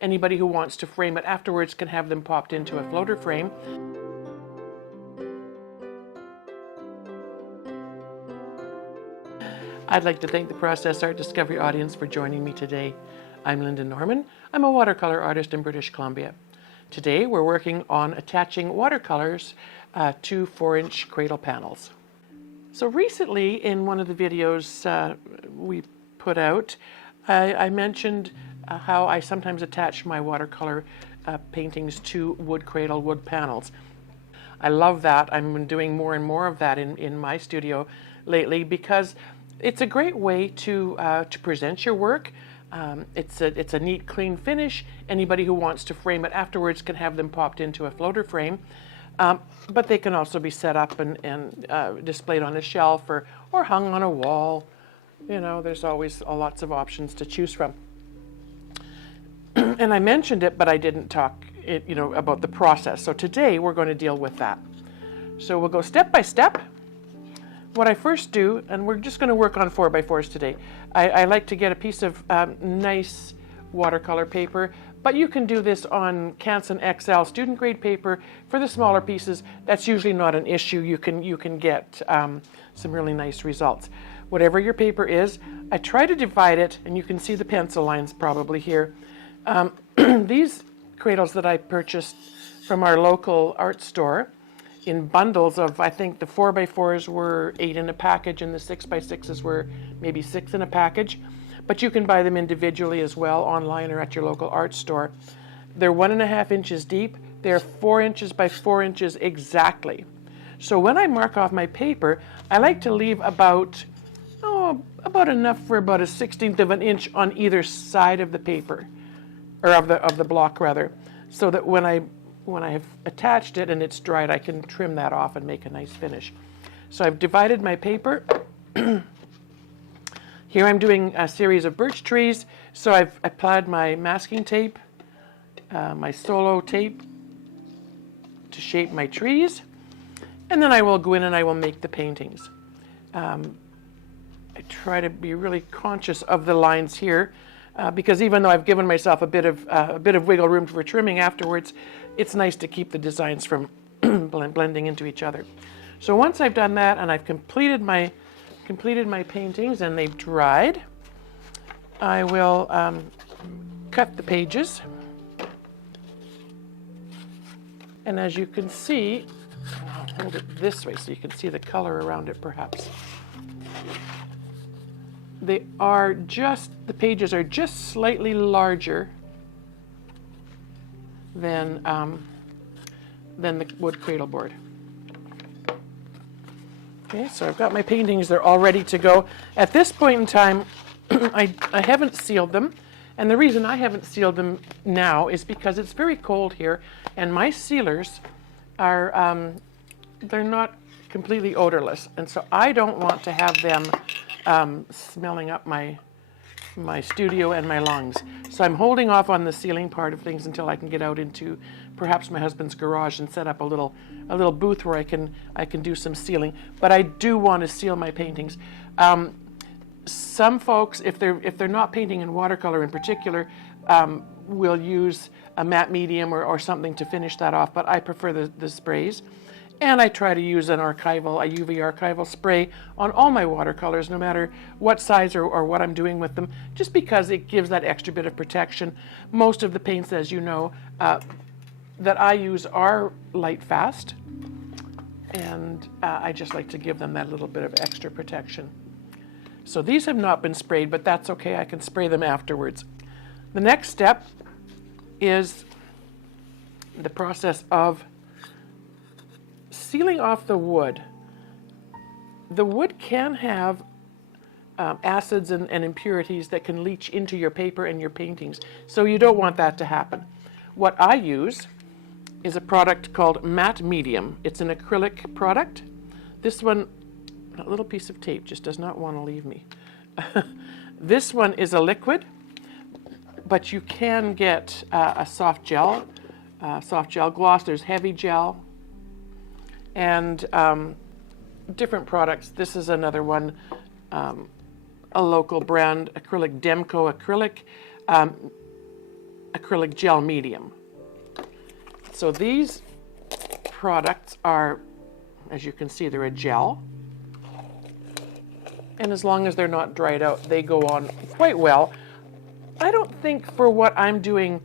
Anybody who wants to frame it afterwards can have them popped into a floater frame. I'd like to thank the Process Art Discovery audience for joining me today. I'm Lynda Norman. I'm a watercolor artist in British Columbia. Today we're working on attaching watercolors to 4-inch cradle panels. So recently in one of the videos we put out, I mentioned how I sometimes attach my watercolor paintings to wood cradle, wood panels. I love that. I've been doing more and more of that in my studio lately because it's a great way to present your work. It's a neat, clean finish. Anybody who wants to frame it afterwards can have them popped into a floater frame. But they can also be set up and displayed on a shelf or hung on a wall. You know, there's always lots of options to choose from. And I mentioned it, but I didn't talk about the process. So today we're going to deal with that. So we'll go step by step. What I first do, and we're just going to work on 4x4s today, I like to get a piece of nice watercolor paper, but you can do this on Canson XL student grade paper. For the smaller pieces, that's usually not an issue. You can get some really nice results. Whatever your paper is, I try to divide it, and you can see the pencil lines probably here. These cradles that I purchased from our local art store in bundles of, I think the 4x4s were 8 in a package and the 6x6s were maybe 6 in a package. But you can buy them individually as well, online or at your local art store. They're 1.5 inches deep. They're 4 inches by 4 inches exactly. So when I mark off my paper, I like to leave about enough for about 1/16 of an inch on either side of the paper, or of the block rather, so that when I have attached it and it's dried, I can trim that off and make a nice finish. So I've divided my paper. Here I'm doing a series of birch trees. So I've applied my masking tape, my solo tape to shape my trees. And then I will go in and I will make the paintings. I try to be really conscious of the lines here because even though I've given myself a bit of wiggle room for trimming afterwards, it's nice to keep the designs from blending into each other. So once I've done that and I've completed my paintings and they've dried, I will cut the pages. And as you can see, I'll hold it this way so you can see the color around it perhaps. The pages are just slightly larger than the wood cradle board. Okay, so I've got my paintings, they're all ready to go. At this point in time, I haven't sealed them, and the reason I haven't sealed them now is because it's very cold here, and my sealers are, they're not completely odorless, and so I don't want to have them smelling up my studio and my lungs. So I'm holding off on the sealing part of things until I can get out into perhaps my husband's garage and set up a little booth where I can do some sealing. But I do want to seal my paintings. Some folks, if they're not painting in watercolor in particular, will use a matte medium or something to finish that off. But I prefer the sprays. And I try to use a UV archival spray on all my watercolors, no matter what size or what I'm doing with them, just because it gives that extra bit of protection. Most of the paints, as you know, that I use are light fast, and I just like to give them that little bit of extra protection. So these have not been sprayed, but that's okay. I can spray them afterwards. The next step is the process of sealing off the wood. The wood can have acids and impurities that can leach into your paper and your paintings, so you don't want that to happen. What I use is a product called Matte Medium. It's an acrylic product. This one, a little piece of tape just does not want to leave me. This one is a liquid, but you can get a soft gel gloss. There's heavy gel and different products. This is another one, a local brand, acrylic, Demco acrylic. acrylic gel medium. So these products are, as you can see, they're a gel. And as long as they're not dried out, they go on quite well. I don't think for what I'm doing,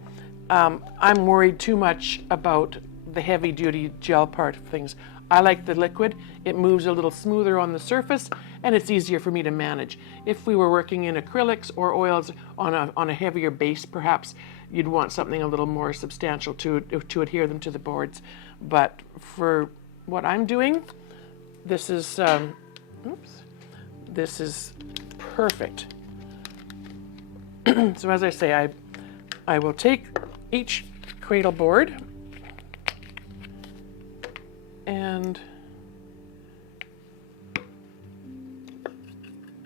I'm worried too much about the heavy duty gel part of things. I like the liquid. It moves a little smoother on the surface and it's easier for me to manage. If we were working in acrylics or oils on a heavier base, perhaps you'd want something a little more substantial to adhere them to the boards. But for what I'm doing, this is, this is perfect. So as I say, I will take each cradle board and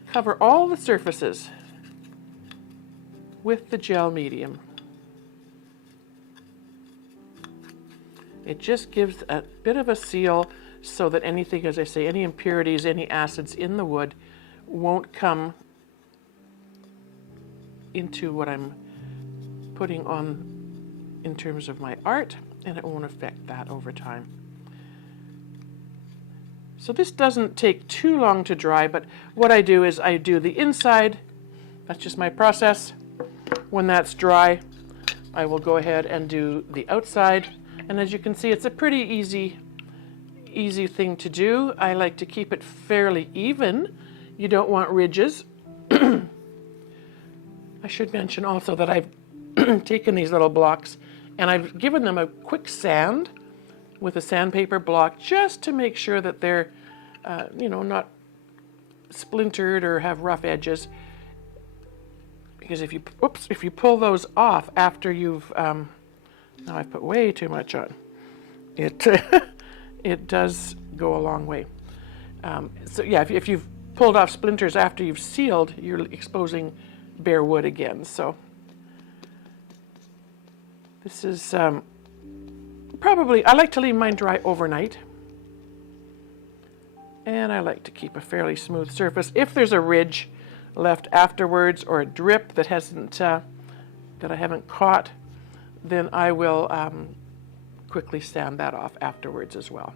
cover all the surfaces with the gel medium. It just gives a bit of a seal so that anything, as I say, any impurities, any acids in the wood won't come into what I'm putting on in terms of my art, and it won't affect that over time. So this doesn't take too long to dry, but what I do is I do the inside. That's just my process. When that's dry, I will go ahead and do the outside. And as you can see, it's a pretty easy thing to do. I like to keep it fairly even. You don't want ridges. I should mention also that I've taken these little blocks and I've given them a quick sand with a sandpaper block just to make sure that they're, not splintered or have rough edges. Because if you pull those off after you've, now I've put way too much on, it does go a long way. So yeah, if you've pulled off splinters after you've sealed, you're exposing bare wood again. So this is probably, I like to leave mine dry overnight. And I like to keep a fairly smooth surface. If there's a ridge left afterwards or a drip that hasn't, that I haven't caught, then I will quickly sand that off afterwards as well.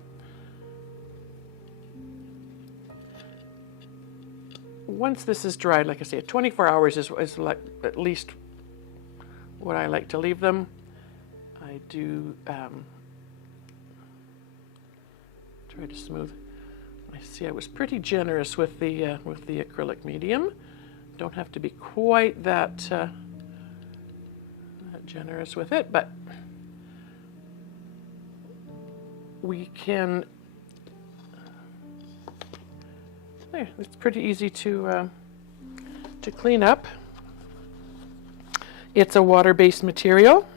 Once this is dried, like I say, 24 hours is like at least what I like to leave them. I do try to smooth. I see I was pretty generous with the acrylic medium. Don't have to be quite that generous with it, but we can. There, it's pretty easy to clean up. It's a water-based material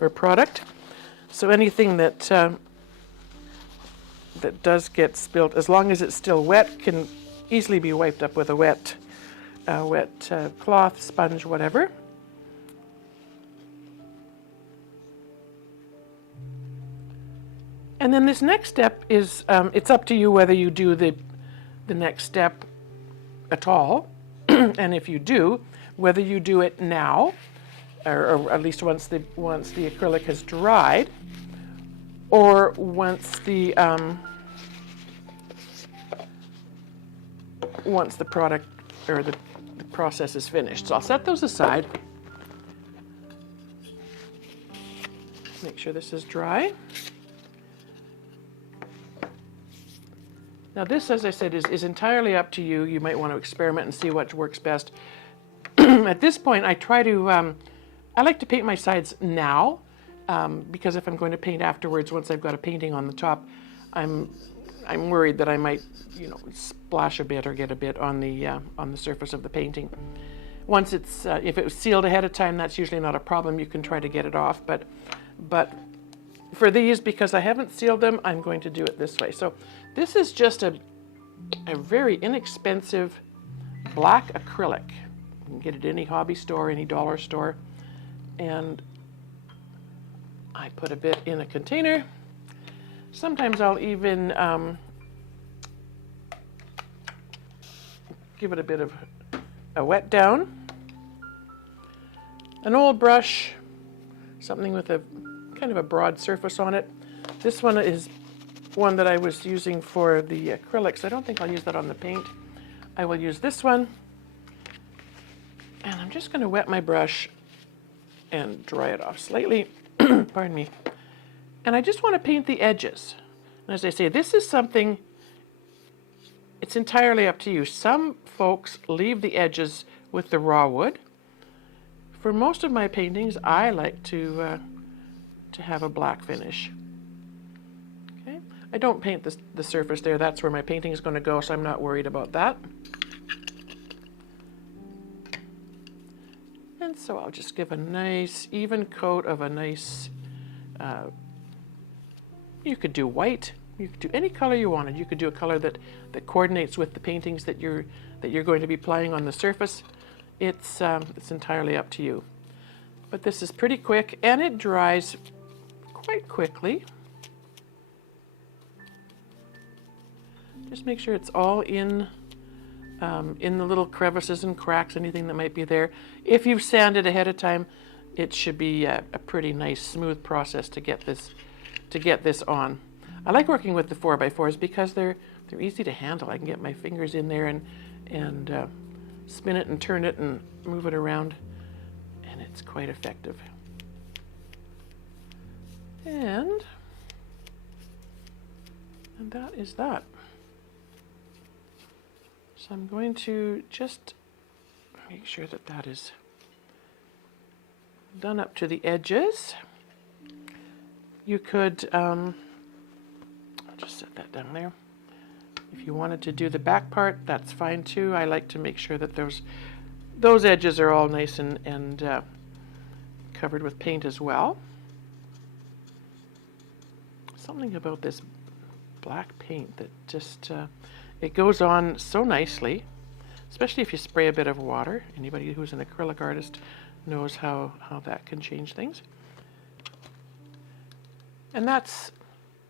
or product, so anything that that does get spilled, as long as it's still wet, can easily be wiped up with a wet cloth, sponge, whatever. And then this next step is, it's up to you whether you do the next step at all, and if you do, whether you do it now, or at least once the acrylic has dried, or once the product or the process is finished. So I'll set those aside. Make sure this is dry. Now this, as I said, is entirely up to you. You might want to experiment and see what works best. At this point, I try to, I like to paint my sides now, because if I'm going to paint afterwards, once I've got a painting on the top, I'm worried that I might, splash a bit or get a bit on the surface of the painting. Once it's, if it was sealed ahead of time, that's usually not a problem. You can try to get it off, but for these, because I haven't sealed them, I'm going to do it this way. So this is just a very inexpensive black acrylic. You can get it at any hobby store, any dollar store. And I put a bit in a container. Sometimes I'll even give it a bit of a wet down. an old brush, something with a kind of a broad surface on it. This one is one that I was using for the acrylics. I don't think I'll use that on the paint. I will use this one. And I'm just going to wet my brush and dry it off slightly. Pardon me. And I just want to paint the edges. And as I say, this is something, it's entirely up to you. Some folks leave the edges with the raw wood. For most of my paintings, I like to have a black finish. Okay, I don't paint the surface there. That's where my painting is going to go, so I'm not worried about that. And so I'll just give a nice even coat of a nice, you could do white, you could do any color you wanted. You could do a color that coordinates with the paintings that you're going to be applying on the surface. It's entirely up to you. But this is pretty quick, and it dries quite quickly. Just make sure it's all in the little crevices and cracks, anything that might be there. If you've sanded ahead of time, it should be a pretty nice, smooth process to get this on. I like working with the 4x4s because they're easy to handle. I can get my fingers in there and spin it and turn it and move it around, and it's quite effective. And that is that. So I'm going to just make sure that that is done up to the edges. You could, I'll just set that down there. If you wanted to do the back part, that's fine too. I like to make sure that those edges are all nice and covered with paint as well. Something about this black paint that just, it goes on so nicely, especially if you spray a bit of water. Anybody who's an acrylic artist knows how that can change things. And that's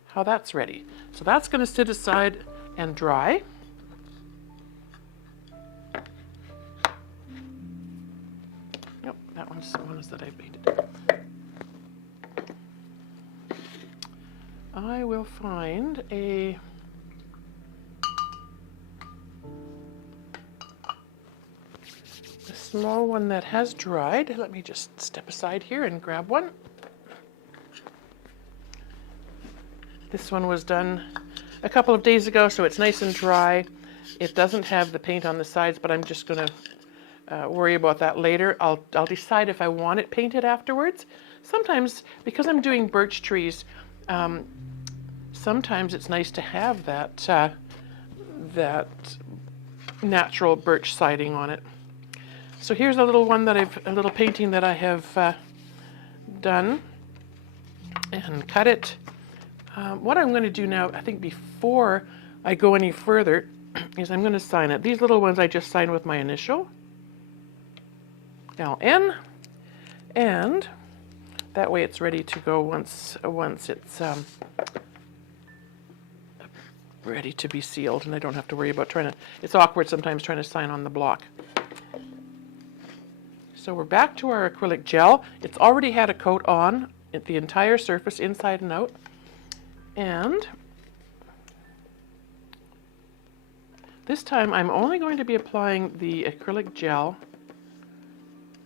how that's ready. So that's going to sit aside and dry. Nope, that one's the ones that I painted. I will find a small one that has dried. Let me just step aside here and grab one. This one was done a couple of days ago, so it's nice and dry. It doesn't have the paint on the sides, but I'm just going to worry about that later. I'll decide if I want it painted afterwards. Sometimes, because I'm doing birch trees, sometimes it's nice to have that natural birch siding on it. So here's a little one a little painting that I have done and cut it. What I'm going to do now, I think before I go any further, is I'm going to sign it. These little ones I just signed with my initial, LN, and that way it's ready to go once it's ready to be sealed, and I don't have to worry about it's awkward sometimes trying to sign on the block. So we're back to our acrylic gel. It's already had a coat on the entire surface, inside and out. And this time I'm only going to be applying the acrylic gel,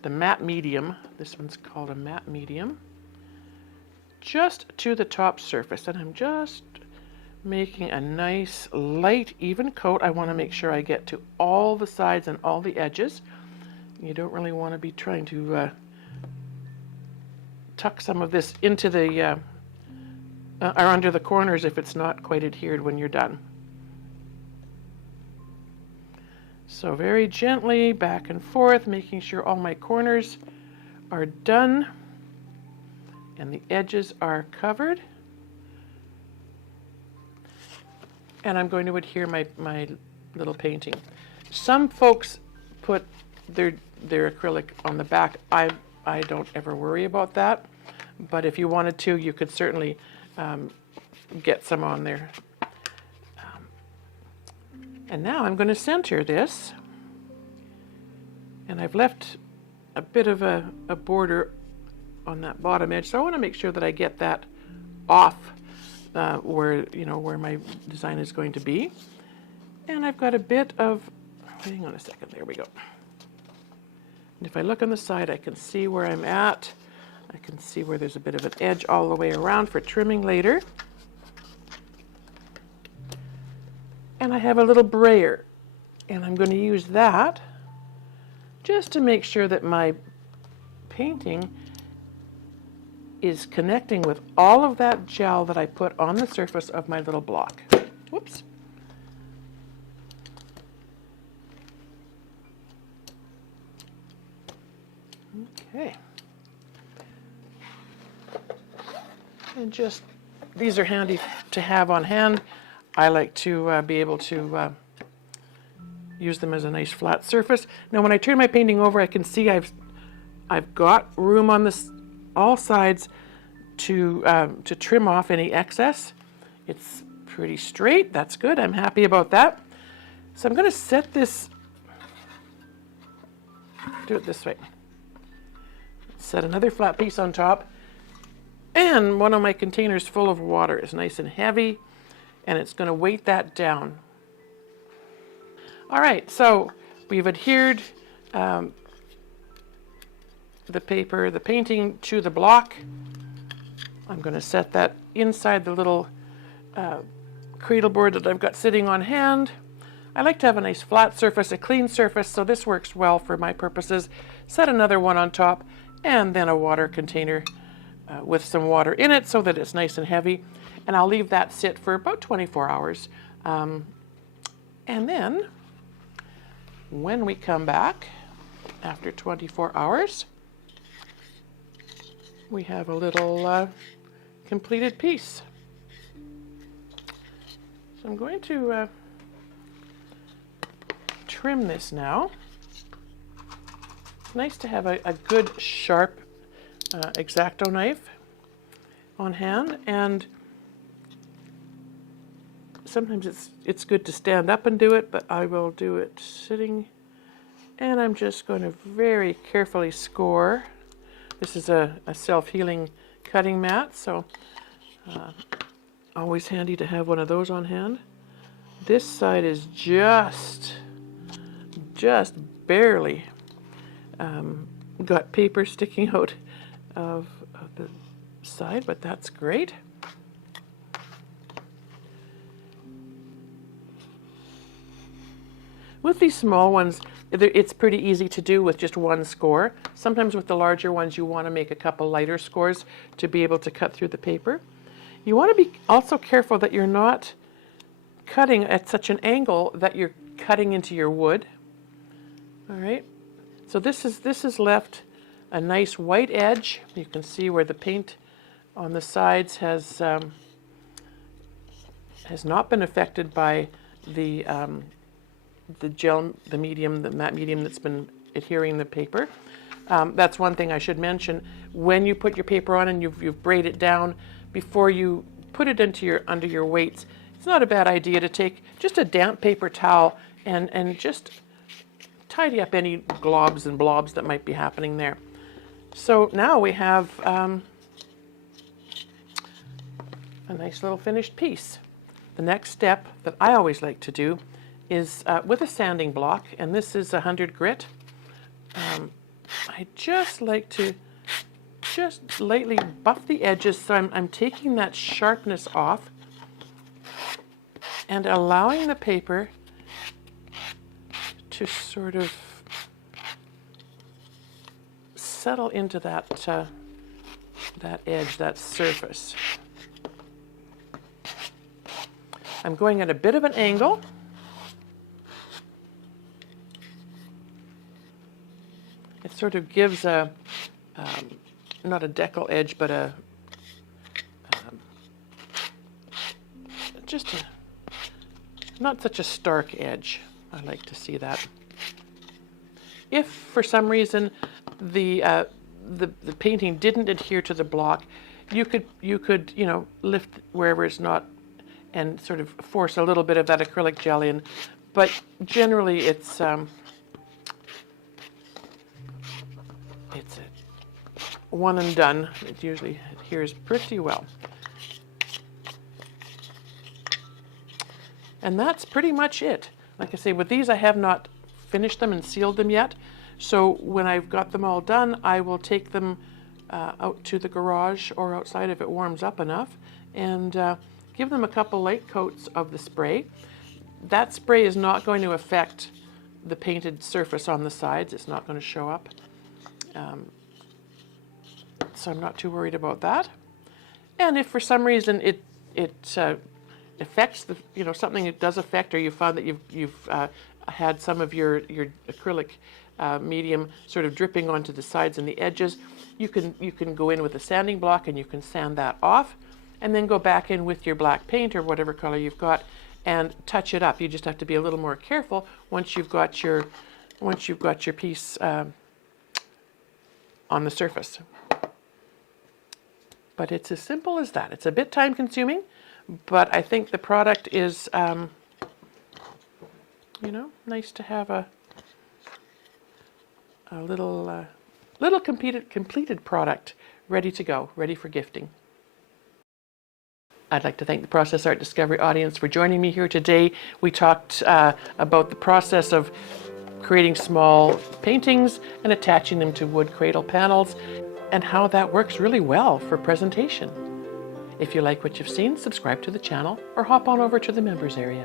the matte medium. This one's called a matte medium, just to the top surface. And I'm just making a nice light even coat. I want to make sure I get to all the sides and all the edges. You don't really want to be trying to tuck some of this into the or under the corners if it's not quite adhered when you're done. So very gently back and forth, making sure all my corners are done and the edges are covered. And I'm going to adhere my little painting. Some folks put their acrylic on the back. I don't ever worry about that, but if you wanted to, you could certainly get some on there. And now I'm going to center this, and I've left a bit of a border on that bottom edge, so I want to make sure that I get that off where my design is going to be. And I've got a bit of, hang on a second, there we go. And if I look on the side, I can see where I'm at. I can see where there's a bit of an edge all the way around for trimming later. And I have a little brayer, and I'm going to use that just to make sure that my painting is connecting with all of that gel that I put on the surface of my little block. Whoops. Okay. And just, these are handy to have on hand. I like to be able to use them as a nice flat surface. Now when I turn my painting over, I can see I've got room on this all sides to trim off any excess. It's pretty straight. That's good. I'm happy about that. So I'm going to set this, do it this way. Set another flat piece on top. And one of my containers full of water is nice and heavy, and it's going to weight that down. All right, so we've adhered the painting to the block. I'm going to set that inside the little cradle board that I've got sitting on hand. I like to have a nice flat surface, a clean surface, so this works well for my purposes. Set another one on top, and then a water container with some water in it so that it's nice and heavy. And I'll leave that sit for about 24 hours. And then when we come back after 24 hours, we have a little completed piece. So I'm going to trim this now. It's nice to have a good sharp X-Acto knife on hand, and sometimes it's good to stand up and do it, but I will do it sitting, and I'm just going to very carefully score. This is a self-healing cutting mat, so always handy to have one of those on hand. This side is just barely got paper sticking out of the side, but that's great. With these small ones, it's pretty easy to do with just one score. Sometimes with the larger ones, you want to make a couple lighter scores to be able to cut through the paper. You want to be also careful that you're not cutting at such an angle that you're cutting into your wood. All right, so this is left a nice white edge. You can see where the paint on the sides has not been affected by the gel, the matte medium that's been adhering the paper. That's one thing I should mention. When you put your paper on and you've braided it down, before you put it into under your weights, it's not a bad idea to take just a damp paper towel and just tidy up any globs and blobs that might be happening there. So now we have a nice little finished piece. The next step that I always like to do is with a sanding block, and this is 100 grit. I just like to just lightly buff the edges, so I'm taking that sharpness off and allowing the paper to sort of settle into that edge, that surface. I'm going at a bit of an angle. It sort of gives a, not a decal edge, but not such a stark edge. I like to see that. If for some reason the painting didn't adhere to the block, you could lift wherever it's not and sort of force a little bit of that acrylic gel in, but generally it's one and done. It usually adheres pretty well. And that's pretty much it. Like I say, with these I have not finished them and sealed them yet. So when I've got them all done, I will take them out to the garage or outside if it warms up enough, and give them a couple light coats of the spray. That spray is not going to affect the painted surface on the sides. It's not going to show up. So I'm not too worried about that. And if for some reason it affects the, something it does affect, or you found that you've had some of your acrylic medium sort of dripping onto the sides and the edges, you can go in with a sanding block and you can sand that off, and then go back in with your black paint or whatever color you've got and touch it up. You just have to be a little more careful once you've got your piece on the surface. But it's as simple as that. It's a bit time consuming, but I think the product is nice to have a little completed product ready to go, ready for gifting. I'd like to thank the Process Art Discovery audience for joining me here today. We talked about the process of creating small paintings and attaching them to wood cradle panels, and how that works really well for presentation. If you like what you've seen, subscribe to the channel or hop on over to the members area.